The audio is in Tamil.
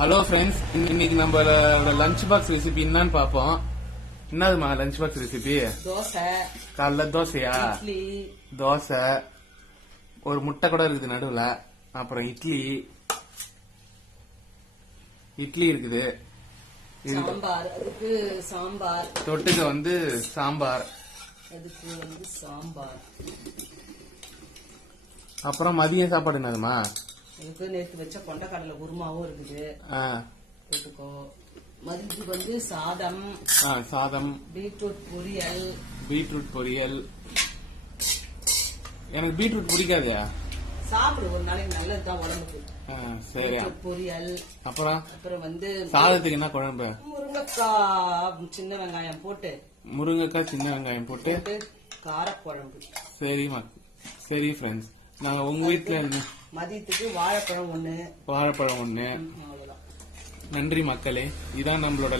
ஹலோ ஃப்ரெண்ட்ஸ், இன்னைக்கு நம்மளோட லஞ்ச் பாக்ஸ் ரெசிபி என்னன்னு பாப்போம். என்னதுமா லஞ்ச் பாக்ஸ் ரெசிபி? தோசை. காலைல தோசையா? இட்லி. தோசை, ஒரு முட்டை கூட இருக்குது நடுவுல. அப்புறம் இட்லி இருக்குது. சாம்பார், அதுக்கு சாம்பார். தொட்டுக்க வந்து சாம்பார். அதுக்கு வந்து சாம்பார். அப்புறம் மதியம் சாப்பாடு என்னதுமா? இதுக்கு நேற்று வச்ச கொண்டக்கடலை குருமாவும் இருக்குது. போட்டுக்கோ. மதியத்துக்கு வந்து சாதம். சாதம். பீட்ரூட் பொரியல். எனக்கு பீட்ரூட் பிடிக்காதயா? சாப்பிடு, ஒரு நாளைக்கு நல்லதுதான் உடம்புக்கு. சரி. பொரியல். அப்புறம் வந்து சாதத்துக்கு என்ன குழம்பு? முருங்கைக்காய் சின்ன வெங்காயம் போட்டு. முருங்கைக்காய் சின்ன வெங்காயம் போட்டு காரக்குழம்பு. சரிம்மா. சரி ஃப்ரெண்ட்ஸ், நாங்க உங்க வீட்டுல மதியத்துக்கு வாழைப்பழம் ஒண்ணு. அவ்வளவுதான். நன்றி மக்களே, இதான் நம்மளோட